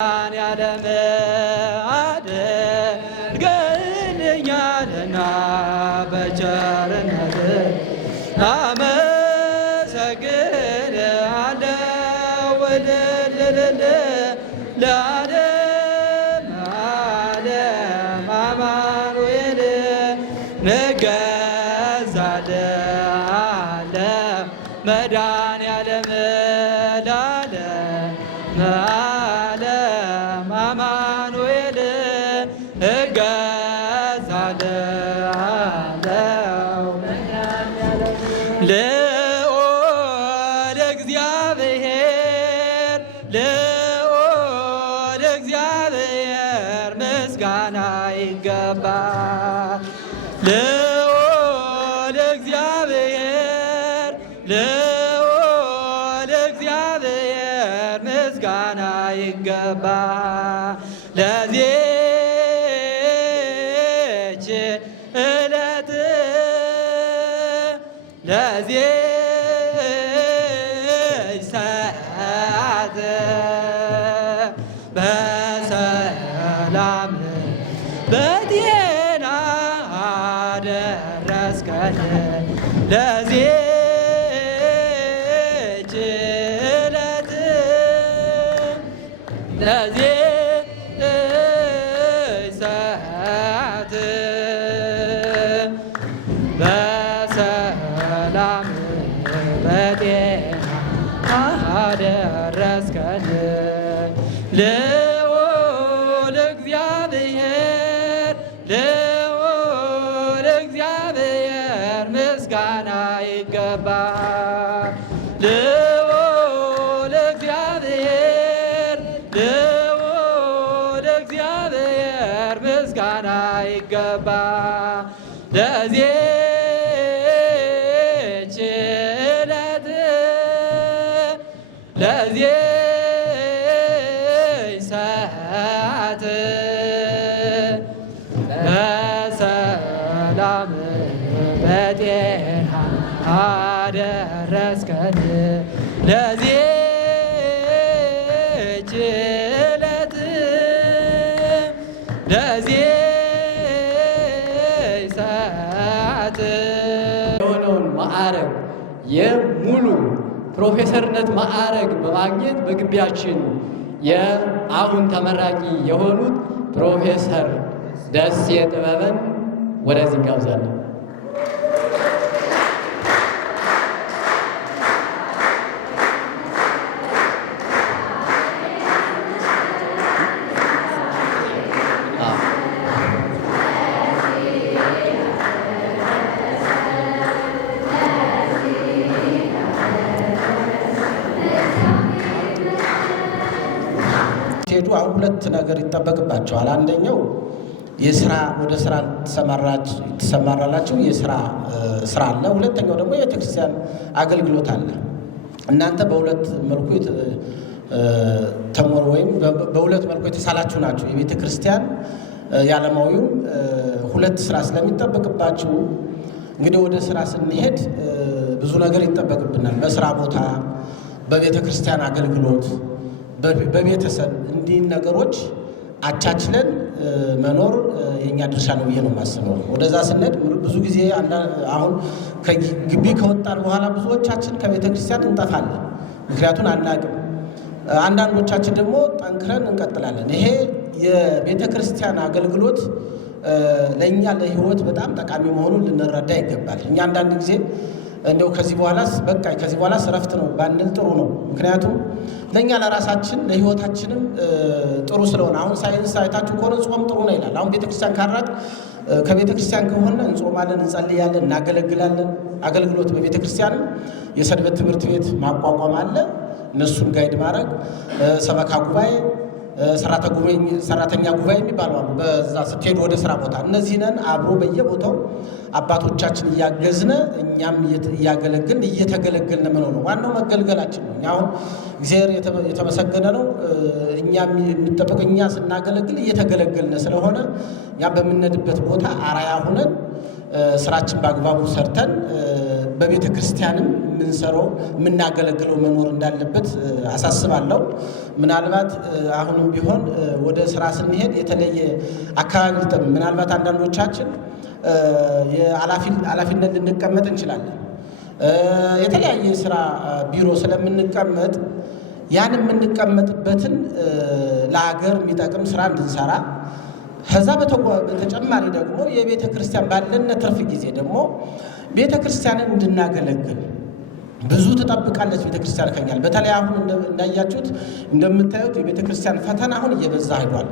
ያለም አድርገልኛልና በቸርነት አመሰግንሃለሁ ለዓለም ዓለም አማኑኤል እንገዛልሃለን መድኃኔዓለም ለዓለም አማኑኤል እገዛልሃለሁ ልዑል እግዚአብሔር ልዑል እግዚአብሔር ምስጋና ይገባል ልዑል እግዚአብሔር ልዑል እግዚአብሔር ምስጋና ይገባል ለዚህች ዕለት ለዚህች ሰዓት በሰላም በጤና አደረስከን ለዚህች ዕለት ለዚህች ሰዓት በሰላም በጤና አደረስከን ልዑል እግዚአብሔር ልዑል እግዚአብሔር ምስጋና ይገባል ልዑል እግዚአብሔር ልዑል እግዚአብሔር ምስጋና ይገባል ለዚህች ዕለት ለዚህች ሰዓት በሰላም በጤና አደረስከን ለዚህች ዕለት ለዚህች ሰዓት የሆነውን ማዕረግ የሙሉ ፕሮፌሰርነት ማዕረግ በማግኘት በግቢያችን የአሁን ተመራቂ የሆኑት ፕሮፌሰር ደሴ ጥበበን ወደዚህ እንጋብዛለን። ሄዱ አሁን ሁለት ነገር ይጠበቅባቸዋል። አንደኛው የስራ ወደ ስራ ትሰማራላችሁ የስራ አለ። ሁለተኛው ደግሞ የቤተክርስቲያን አገልግሎት አለ። እናንተ በሁለት መልኩ ወይም በሁለት መልኩ የተሳላችሁ ናችሁ። የቤተክርስቲያን የዓለማዊው ሁለት ስራ ስለሚጠበቅባችሁ እንግዲህ ወደ ስራ ስንሄድ ብዙ ነገር ይጠበቅብናል። በስራ ቦታ፣ በቤተክርስቲያን አገልግሎት፣ በቤተሰብ እንዲህ ነገሮች አቻችለን መኖር የኛ ድርሻ ነው ብዬ ነው የማስበው። ወደዛ ስንሄድ ብዙ ጊዜ አሁን ከግቢ ከወጣን በኋላ ብዙዎቻችን ከቤተ ክርስቲያን እንጠፋለን፣ ምክንያቱም አናውቅም። አንዳንዶቻችን ደግሞ ጠንክረን እንቀጥላለን። ይሄ የቤተ ክርስቲያን አገልግሎት ለእኛ ለሕይወት በጣም ጠቃሚ መሆኑን ልንረዳ ይገባል። እኛ አንዳንድ ጊዜ እንደው ከዚህ በኋላ እረፍት ነው ባንል ጥሩ ነው። ምክንያቱም ለእኛ ለራሳችን ለሕይወታችንም ጥሩ ስለሆነ አሁን ሳይንስ አይታችሁ ከሆነ ጾም ጥሩ ነው ይላል። አሁን ቤተክርስቲያን ካራቅ ከቤተክርስቲያን ከሆነ እንጾማለን፣ እንጸልያለን፣ እናገለግላለን። አገልግሎት በቤተክርስቲያንም የሰንበት ትምህርት ቤት ማቋቋም አለ። እነሱን ጋይድ ማድረግ ሰበካ ጉባኤ፣ ሰራተኛ ጉባኤ የሚባሉ አሉ። በዛ ስትሄዱ ወደ ስራ ቦታ እነዚህንን አብሮ በየቦታው አባቶቻችን እያገዝነ እኛም እያገለግልን እየተገለገልን መኖር ነው። ዋናው መገልገላችን ነው። አሁን እግዚአብሔር የተመሰገነ ነው። እኛም የሚጠበቅ እኛ ስናገለግል እየተገለገልን ስለሆነ እኛ በምንሄድበት ቦታ አራያ ሆነን ስራችን በአግባቡ ሰርተን በቤተ ክርስቲያንም የምንሰራው የምናገለግለው መኖር እንዳለበት አሳስባለሁ። ምናልባት አሁንም ቢሆን ወደ ስራ ስንሄድ የተለየ አካባቢ ምናልባት አንዳንዶቻችን ኃላፊነት ልንቀመጥ እንችላለን። የተለያየ ስራ ቢሮ ስለምንቀመጥ ያን የምንቀመጥበትን ለሀገር የሚጠቅም ስራ እንድንሰራ ከዛ በተጨማሪ ደግሞ የቤተ ክርስቲያን ባለን ትርፍ ጊዜ ደግሞ ቤተ ክርስቲያንን እንድናገለግል ብዙ ትጠብቃለች ቤተ ክርስቲያን ከኛል። በተለይ አሁን እንዳያችሁት እንደምታዩት የቤተ ክርስቲያን ፈተና አሁን እየበዛ ሄዷል።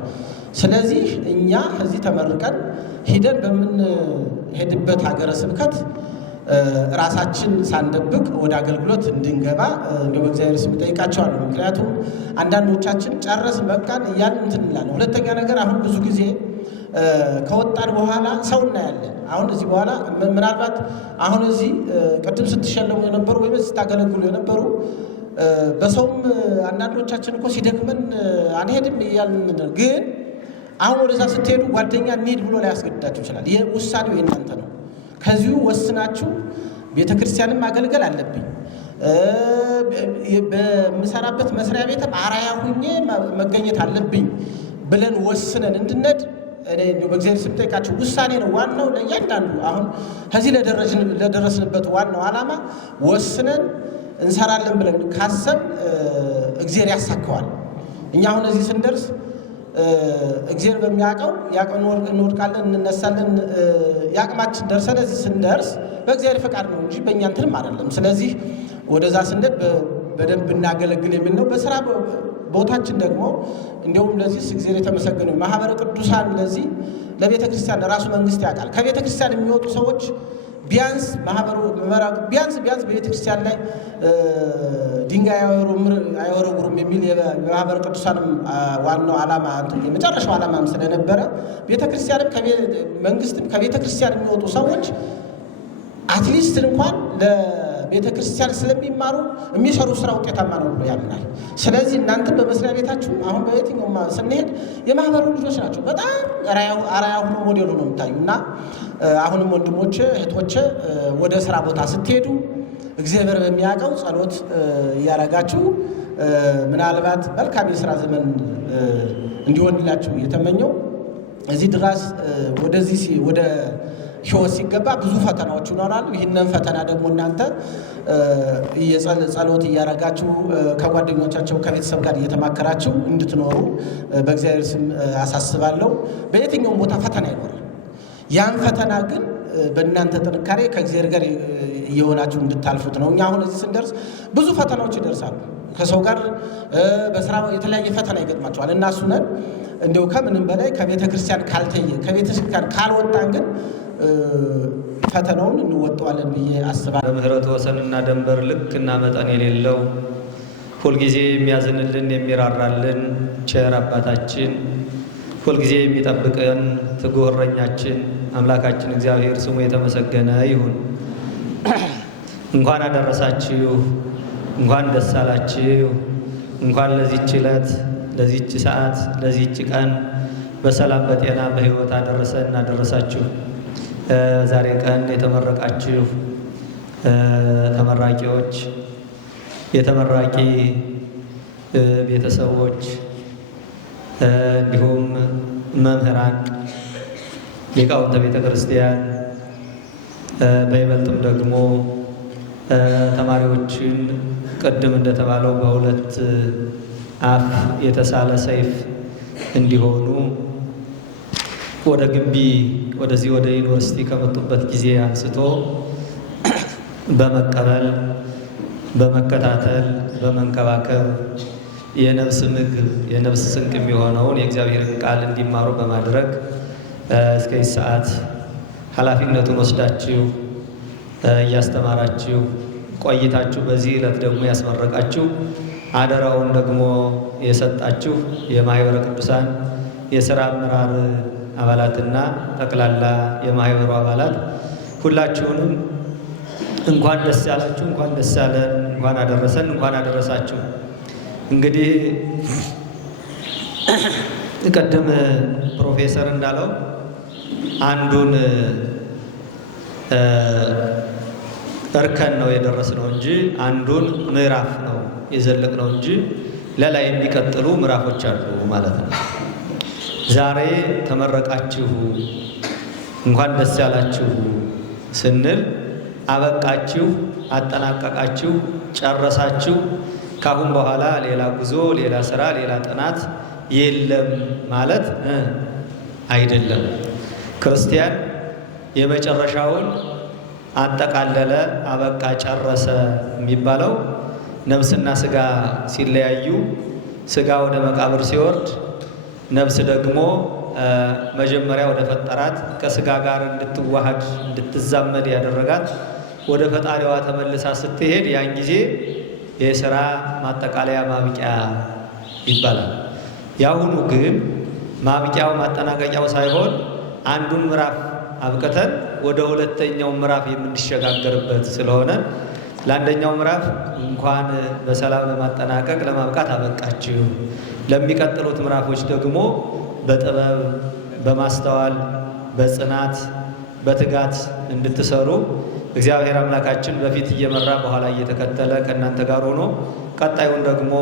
ስለዚህ እኛ እዚህ ተመርቀን ሂደን በምንሄድበት ሀገረ ስብከት ራሳችን ሳንደብቅ ወደ አገልግሎት እንድንገባ እንደው በእግዚአብሔር ስም ጠይቃቸዋለሁ። ምክንያቱም አንዳንዶቻችን ጨረስ በቃን እያልን እንትን እንላለን። ሁለተኛ ነገር አሁን ብዙ ጊዜ ከወጣን በኋላ ሰው እናያለን። አሁን እዚህ በኋላ ምናልባት አሁን እዚህ ቅድም ስትሸለሙ የነበሩ ወይም ስታገለግሉ የነበሩ በሰውም አንዳንዶቻችን እኮ ሲደክመን አንሄድም እያልን ግን አሁን ወደዛ ስትሄዱ ጓደኛ እንሂድ ብሎ ላያስገድዳችሁ ይችላል። ይህ ውሳኔው የእናንተ ነው። ከዚሁ ወስናችሁ ቤተ ክርስቲያንም ማገልገል አለብኝ፣ በምሰራበት መስሪያ ቤትም አራያ ሁኜ መገኘት አለብኝ ብለን ወስነን እንድንሄድ እኔ በእግዚአብሔር ስም ጠይቃችሁ ውሳኔ ነው ዋናው ለእያንዳንዱ። አሁን ከዚህ ለደረስንበት ዋናው ዓላማ ወስነን እንሰራለን ብለን ካሰብ እግዚአብሔር ያሳካዋል። እኛ አሁን እዚህ ስንደርስ እግዚአብሔር በሚያውቀው እንወድቃለን፣ እንነሳለን። የአቅማችን ደርሰን እዚህ ስንደርስ በእግዚአብሔር ፈቃድ ነው እንጂ በእኛ እንትንም አይደለም። ስለዚህ ወደዛ ስንደርስ በደንብ እናገለግል የሚል ነው። በስራ ቦታችን ደግሞ እንዲሁም ለዚህ እግዚአብሔር የተመሰገነ ማህበረ ቅዱሳን ለዚህ ለቤተ ክርስቲያን ለራሱ መንግስት ያውቃል። ከቤተ ክርስቲያን የሚወጡ ሰዎች ቢያንስ ቢያንስ በቤተ ክርስቲያን ላይ ድንጋይ አይወረውሩም የሚል የማህበረ ቅዱሳንም ዋናው ዓላማ የመጨረሻው ዓላማም ስለነበረ ቤተ ክርስቲያንም መንግስትም ከቤተ ክርስቲያን የሚወጡ ሰዎች አትሊስት እንኳን ለቤተ ክርስቲያን ስለሚማሩ የሚሰሩ ስራ ውጤታማ ነው ብሎ ያምናል። ስለዚህ እናንተ በመስሪያ ቤታችሁ አሁን በየትኛውም ስንሄድ የማህበሩ ልጆች ናቸው። በጣም አራያ ሆኖ ሞዴሉ ነው የምታዩ እና አሁንም ወንድሞቼ እህቶቼ ወደ ስራ ቦታ ስትሄዱ እግዚአብሔር በሚያውቀው ጸሎት እያረጋችሁ ምናልባት መልካም የስራ ዘመን እንዲሆንላችሁ የተመኘው እዚህ ድረስ ወደዚህ ወደ ሕይወት ሲገባ ብዙ ፈተናዎች ይኖራሉ። ይህንን ፈተና ደግሞ እናንተ ጸሎት እያረጋችሁ ከጓደኞቻቸው ከቤተሰብ ጋር እየተማከራችሁ እንድትኖሩ በእግዚአብሔር ስም አሳስባለሁ። በየትኛውም ቦታ ፈተና ይኖራል። ያን ፈተና ግን በእናንተ ጥንካሬ ከእግዚአብሔር ጋር እየሆናችሁ እንድታልፉት ነው። እኛ አሁን እዚህ ስንደርስ ብዙ ፈተናዎች ይደርሳሉ። ከሰው ጋር በስራ የተለያየ ፈተና ይገጥማቸዋል እና እሱነን እንደው ከምንም በላይ ከቤተ ክርስቲያን ካልተየ ከቤተ ክርስቲያን ካልወጣን ግን ፈተናውን እንወጣዋለን ብዬ አስባለሁ። በምህረቱ ወሰንና ደንበር ልክና መጠን የሌለው ሁልጊዜ የሚያዝንልን የሚራራልን ቸር አባታችን ሁልጊዜ የሚጠብቀን ትጉህ እረኛችን አምላካችን እግዚአብሔር ስሙ የተመሰገነ ይሁን። እንኳን አደረሳችሁ፣ እንኳን ደስ አላችሁ፣ እንኳን ለዚህች ዕለት ለዚህች ሰዓት ለዚህች ቀን በሰላም በጤና በሕይወት አደረሰን አደረሳችሁ። ዛሬ ቀን የተመረቃችሁ ተመራቂዎች፣ የተመራቂ ቤተሰቦች እንዲሁም መምህራን፣ ሊቃውንተ ቤተ ክርስቲያን በይበልጥም ደግሞ ተማሪዎችን ቅድም እንደተባለው በሁለት አፍ የተሳለ ሰይፍ እንዲሆኑ ወደ ግቢ ወደዚህ ወደ ዩኒቨርሲቲ ከመጡበት ጊዜ አንስቶ በመቀበል በመከታተል በመንከባከብ የነፍስ ምግብ የነፍስ ስንቅ የሚሆነውን የእግዚአብሔርን ቃል እንዲማሩ በማድረግ እስከዚህ ሰዓት ኃላፊነቱን ወስዳችሁ እያስተማራችሁ ቆይታችሁ በዚህ ዕለት ደግሞ ያስመረቃችሁ አደራውን ደግሞ የሰጣችሁ የማህበረ ቅዱሳን የሥራ አመራር አባላትና ጠቅላላ የማህበሩ አባላት ሁላችሁንም እንኳን ደስ ያላችሁ፣ እንኳን ደስ ያለን፣ እንኳን አደረሰን፣ እንኳን አደረሳችሁ። እንግዲህ ቅድም ፕሮፌሰር እንዳለው አንዱን እርከን ነው የደረስነው እንጂ አንዱን ምዕራፍ ነው የዘለቅነው እንጂ ሌላ የሚቀጥሉ ምዕራፎች አሉ ማለት ነው። ዛሬ ተመረቃችሁ እንኳን ደስ ያላችሁ ስንል አበቃችሁ፣ አጠናቀቃችሁ፣ ጨረሳችሁ፣ ካሁን በኋላ ሌላ ጉዞ፣ ሌላ ስራ፣ ሌላ ጥናት የለም ማለት አይደለም። ክርስቲያን የመጨረሻውን አጠቃለለ፣ አበቃ፣ ጨረሰ የሚባለው ነፍስና ስጋ ሲለያዩ ስጋ ወደ መቃብር ሲወርድ ነፍስ ደግሞ መጀመሪያ ወደ ፈጠራት ከስጋ ጋር እንድትዋሃድ እንድትዛመድ ያደረጋት ወደ ፈጣሪዋ ተመልሳ ስትሄድ ያን ጊዜ የሥራ ማጠቃለያ ማብቂያ ይባላል። ያሁኑ ግን ማብቂያው ማጠናቀቂያው ሳይሆን አንዱን ምዕራፍ አብቅተን ወደ ሁለተኛው ምዕራፍ የምንሸጋገርበት ስለሆነ ለአንደኛው ምዕራፍ እንኳን በሰላም ለማጠናቀቅ ለማብቃት አበቃችሁ፣ ለሚቀጥሉት ምዕራፎች ደግሞ በጥበብ በማስተዋል በጽናት በትጋት እንድትሰሩ እግዚአብሔር አምላካችን በፊት እየመራ በኋላ እየተከተለ ከእናንተ ጋር ሆኖ ቀጣዩን ደግሞ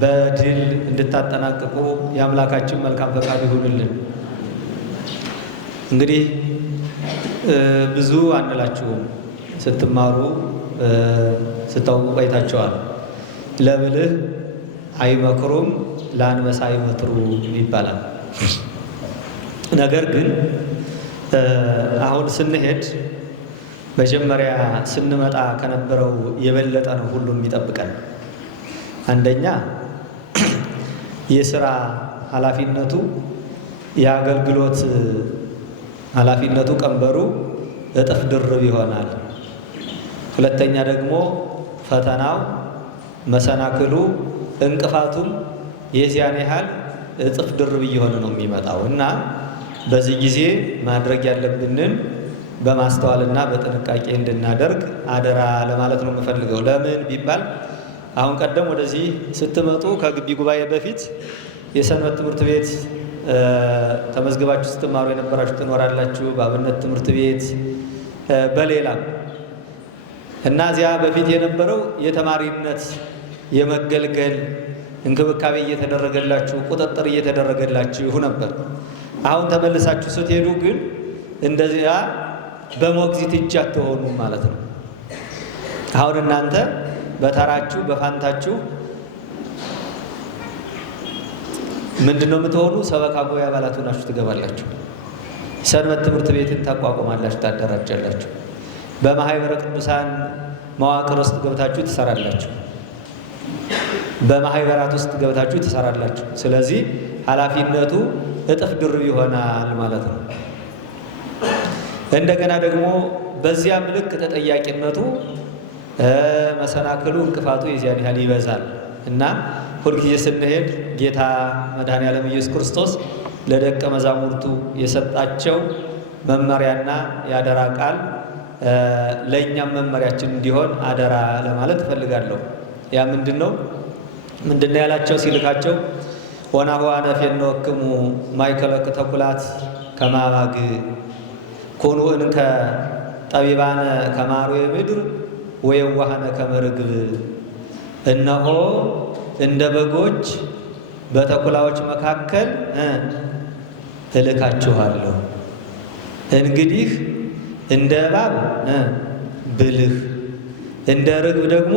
በድል እንድታጠናቅቁ የአምላካችን መልካም ፈቃድ ይሁንልን። እንግዲህ ብዙ አንላችሁም፣ ስትማሩ ስታውቁ ቆይታችኋል። ለብልህ አይመክሩም ለአንበሳ አይመትሩ ይባላል። ነገር ግን አሁን ስንሄድ መጀመሪያ ስንመጣ ከነበረው የበለጠ ነው ሁሉም የሚጠብቀን። አንደኛ የሥራ ኃላፊነቱ የአገልግሎት ኃላፊነቱ ቀንበሩ እጥፍ ድርብ ይሆናል። ሁለተኛ ደግሞ ፈተናው መሰናክሉ እንቅፋቱም የዚያን ያህል እጥፍ ድርብ እየሆነ ነው የሚመጣው እና በዚህ ጊዜ ማድረግ ያለብንን በማስተዋልና በጥንቃቄ እንድናደርግ አደራ ለማለት ነው የምፈልገው። ለምን ቢባል አሁን ቀደም ወደዚህ ስትመጡ ከግቢ ጉባኤ በፊት የሰንበት ትምህርት ቤት ተመዝግባችሁ ስትማሩ የነበራችሁ ትኖራላችሁ። በአብነት ትምህርት ቤት በሌላም እና እዚያ በፊት የነበረው የተማሪነት የመገልገል እንክብካቤ እየተደረገላችሁ ቁጥጥር እየተደረገላችሁ ነበር። አሁን ተመልሳችሁ ስትሄዱ ግን እንደዚያ በሞግዚት እጅ አትሆኑ ማለት ነው። አሁን እናንተ በተራችሁ በፋንታችሁ ምንድነው የምትሆኑ? ሰበካ ጉባኤ አባላት ሆናችሁ ትገባላችሁ። ሰንበት ትምህርት ቤትን ታቋቁማላችሁ፣ ታደራጃላችሁ። በማህበረ ቅዱሳን መዋቅር ውስጥ ገብታችሁ ትሰራላችሁ። በማህበራት ውስጥ ገብታችሁ ትሰራላችሁ። ስለዚህ ኃላፊነቱ እጥፍ ድርብ ይሆናል ማለት ነው። እንደገና ደግሞ በዚያም ልክ ተጠያቂነቱ መሰናክሉ እንቅፋቱ የዚያን ያህል ይበዛል እና ሁልጊዜ ስንሄድ ጌታ መድኃኔዓለም ኢየሱስ ክርስቶስ ለደቀ መዛሙርቱ የሰጣቸው መመሪያና የአደራ ቃል ለእኛም መመሪያችን እንዲሆን አደራ ለማለት እፈልጋለሁ። ያ ምንድነው ያላቸው ሲልካቸው ወናሁ አነ ፌንወክሙ ማእከለ ተኩላት ከመ አባግ ኮኑ እንከ ጠቢባነ ከመ አርዌ ምድር ወየዋሃነ ከመ ርግብ። እነሆ እንደ በጎች በተኩላዎች መካከል እልካችኋለሁ። እንግዲህ እንደ እባብ ብልህ እንደ ርግብ ደግሞ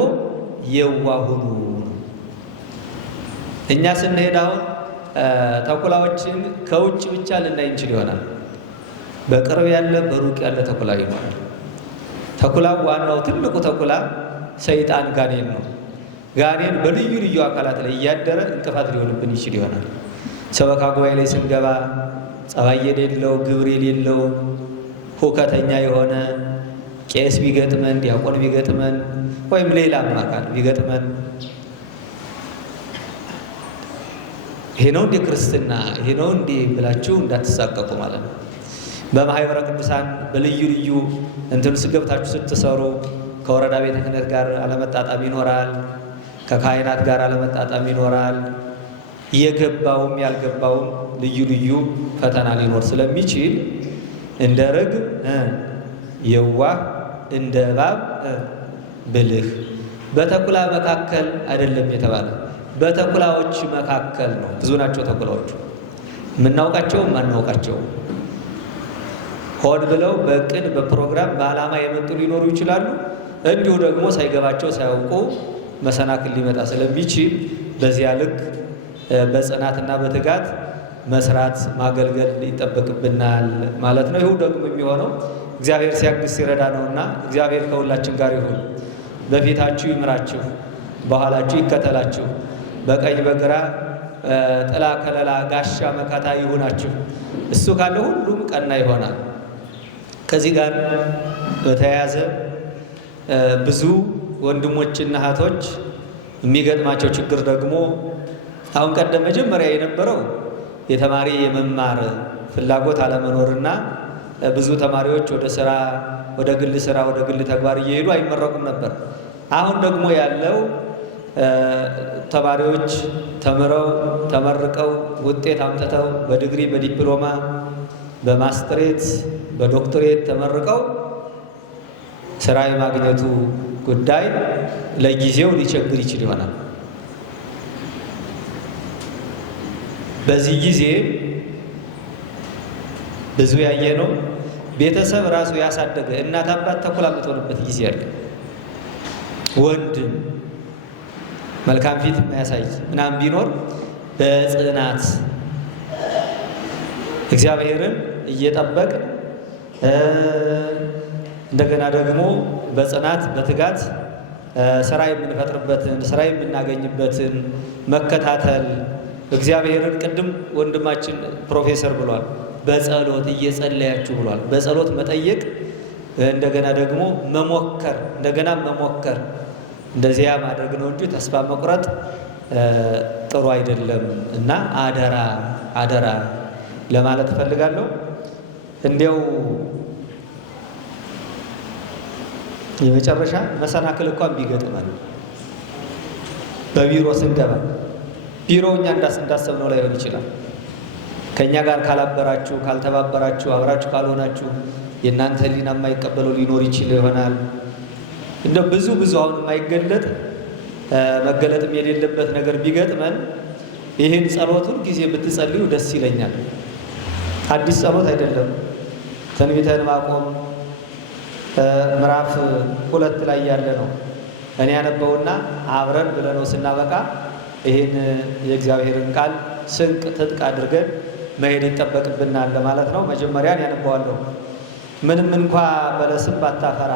የዋህ ሁኑ። እኛ ስንሄድ አሁን ተኩላዎችን ከውጭ ብቻ ልናይ እንችል ይሆናል። በቅርብ ያለ በሩቅ ያለ ተኩላ ይኖራል። ተኩላው ዋናው ትልቁ ተኩላ ሰይጣን ጋኔን ነው። ጋኔን በልዩ ልዩ አካላት ላይ እያደረ እንቅፋት ሊሆንብን ይችል ይሆናል። ሰበካ ጉባኤ ላይ ስንገባ ጸባይ የሌለው ግብር የሌለው ሁከተኛ የሆነ ቄስ ቢገጥመን፣ ዲያቆን ቢገጥመን፣ ወይም ሌላም አካል ቢገጥመን ይሄ ነው እንደ ክርስትና ይሄ ነው እንደ ብላችሁ እንዳትሳቀቁ ማለት ነው። በማህበረ ቅዱሳን በልዩ ልዩ እንትን ገብታችሁ ስትሰሩ ከወረዳ ቤተ ክህነት ጋር አለመጣጣም ይኖራል። ከካህናት ጋር አለመጣጣም ይኖራል። የገባውም ያልገባውም ልዩ ልዩ ፈተና ሊኖር ስለሚችል እንደ ርግብ የዋህ እንደ እባብ ብልህ። በተኩላ መካከል አይደለም የተባለ፣ በተኩላዎች መካከል ነው። ብዙ ናቸው ተኩላዎቹ፣ የምናውቃቸውም ማናውቃቸው። ሆን ብለው በእቅድ በፕሮግራም በዓላማ የመጡ ሊኖሩ ይችላሉ። እንዲሁ ደግሞ ሳይገባቸው ሳያውቁ መሰናክል ሊመጣ ስለሚችል በዚያ ልክ በጽናትና በትጋት መስራት ማገልገል ይጠበቅብናል ማለት ነው። ይሁ ደግሞ የሚሆነው እግዚአብሔር ሲያግዝ ሲረዳ ነውና እግዚአብሔር ከሁላችን ጋር ይሁን። በፊታችሁ ይምራችሁ፣ በኋላችሁ ይከተላችሁ፣ በቀኝ በግራ ጥላ ከለላ ጋሻ መከታ ይሁናችሁ። እሱ ካለ ሁሉም ቀና ይሆናል። ከዚህ ጋር በተያያዘ ብዙ ወንድሞችና እህቶች የሚገጥማቸው ችግር ደግሞ አሁን ቀደም መጀመሪያ የነበረው የተማሪ የመማር ፍላጎት አለመኖርና ብዙ ተማሪዎች ወደ ስራ፣ ወደ ግል ስራ፣ ወደ ግል ተግባር እየሄዱ አይመረቁም ነበር። አሁን ደግሞ ያለው ተማሪዎች ተምረው ተመርቀው ውጤት አምጥተው በዲግሪ በዲፕሎማ በማስትሬት በዶክትሬት ተመርቀው ስራ የማግኘቱ ጉዳይ ለጊዜው ሊቸግር ይችል ይሆናል። በዚህ ጊዜ ብዙ ያየነው ቤተሰብ ራሱ ያሳደገ እናት አባት ተኩላ የምትሆንበት ጊዜ አለ። ወንድም መልካም ፊት የሚያሳይ ምናምን ቢኖር በጽናት እግዚአብሔርን እየጠበቅ እንደገና ደግሞ በጽናት በትጋት ስራ የምንፈጥርበትን ስራ የምናገኝበትን መከታተል እግዚአብሔርን ቅድም ወንድማችን ፕሮፌሰር ብሏል። በጸሎት እየጸለያችሁ ብሏል። በጸሎት መጠየቅ እንደገና ደግሞ መሞከር እንደገና መሞከር እንደዚያ ማድረግ ነው እንጂ ተስፋ መቁረጥ ጥሩ አይደለም እና አደራ አደራ ለማለት እፈልጋለሁ። እንዲያው የመጨረሻ መሰናክል እንኳን ቢገጥመን በቢሮ ስንገባ ቢሮው እኛ እንዳሰብነው ላይሆን ይችላል። ከእኛ ጋር ካላበራችሁ ካልተባበራችሁ አብራችሁ ካልሆናችሁ የእናንተ ሕሊና የማይቀበለው ሊኖር ይችል ይሆናል። እንደው ብዙ አሁን የማይገለጥ መገለጥም የሌለበት ነገር ቢገጥመን ይህን ጸሎቱን ጊዜ ብትጸልዩ ደስ ይለኛል። አዲስ ጸሎት አይደለም። ትንቢተ ዕንባቆም ምዕራፍ 2 ላይ ያለ ነው። እኔ ያነበውና አብረን ብለነው ስናበቃ ይህን የእግዚአብሔርን ቃል ስንቅ ትጥቅ አድርገን መሄድ ይጠበቅብናል ለማለት ነው። መጀመሪያን ያነበዋለሁ። ምንም እንኳ በለስም ባታፈራ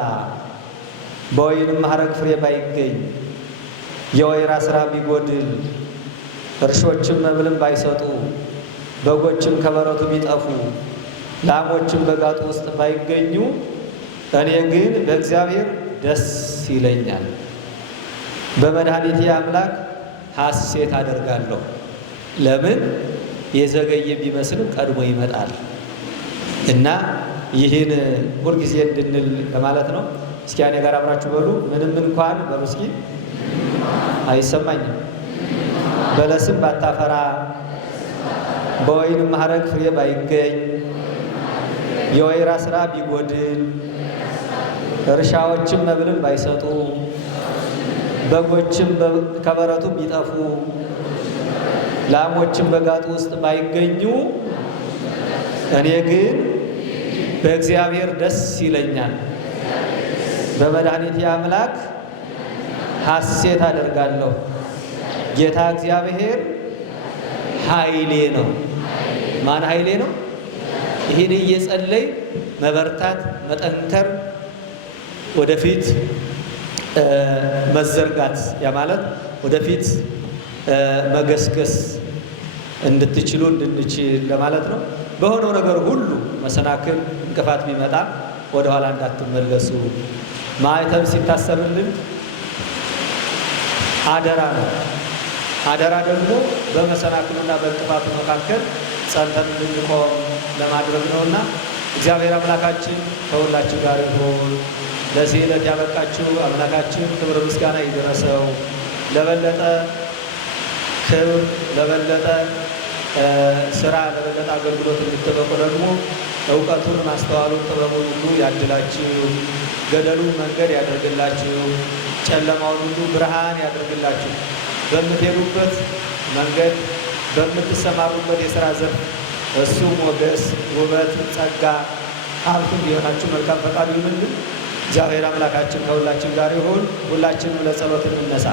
በወይንም ሐረግ ፍሬ ባይገኝ የወይራ ስራ ቢጎድል እርሾችም መብልም ባይሰጡ በጎችም ከበረቱ ቢጠፉ ላሞችም በጋጡ ውስጥ ባይገኙ እኔ ግን በእግዚአብሔር ደስ ይለኛል፣ በመድኃኒቴ አምላክ ሐሴት አደርጋለሁ። ለምን? የዘገየ ቢመስልም ቀድሞ ይመጣል እና ይህን ሁልጊዜ እንድንል ለማለት ነው። እስኪ እኔ ጋር አብራችሁ በሉ። ምንም እንኳን በሉ እስኪ። አይሰማኝም። በለስም ባታፈራ በወይንም ሐረግ ፍሬ ባይገኝ የወይራ ስራ ቢጎድል እርሻዎችም መብልን ባይሰጡ በጎችም ከበረቱ ቢጠፉ ላሞችም በጋጡ ውስጥ ባይገኙ እኔ ግን በእግዚአብሔር ደስ ይለኛል፣ በመድኃኒቴ አምላክ ሐሴት አደርጋለሁ። ጌታ እግዚአብሔር ኃይሌ ነው። ማን ኃይሌ ነው? ይህን እየጸለይ መበርታት፣ መጠንከር፣ ወደፊት መዘርጋት፣ ያ ማለት ወደፊት መገስገስ እንድትችሉ እንድንችል ለማለት ነው። በሆነው ነገር ሁሉ መሰናክል እንቅፋት ቢመጣ ወደኋላ እንዳትመለሱ። ማኅተም ሲታሰርልን አደራ ነው። አደራ ደግሞ በመሰናክሉና በእንቅፋቱ መካከል ጸንተን እንድንቆም ለማድረግ ነውና እግዚአብሔር አምላካችን ከሁላችን ጋር ይሁን። ለዚህ ዕለት ያበቃችሁ አምላካችን ክብር ምስጋና ይድረሰው። ለበለጠ ክብር፣ ለበለጠ ስራ፣ ለበለጠ አገልግሎት እንድትበቁ ደግሞ እውቀቱን፣ ማስተዋሉን፣ ጥበቡን ሁሉ ያድላችሁ። ገደሉን መንገድ ያደርግላችሁ። ጨለማውን ሁሉ ብርሃን ያደርግላችሁ። በምትሄዱበት መንገድ፣ በምትሰማሩበት የሥራ ዘርፍ እሱ ሞገስ፣ ውበት፣ ጸጋ፣ ሀብት እንዲሆናችሁ መልካም ፈቃዱ ይሁንልን። እግዚአብሔር አምላካችን ከሁላችን ጋር ይሁን። ሁላችንም ለጸሎት እንነሳ።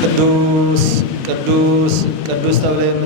ቅዱስ ቅዱስ ቅዱስ ተብሎ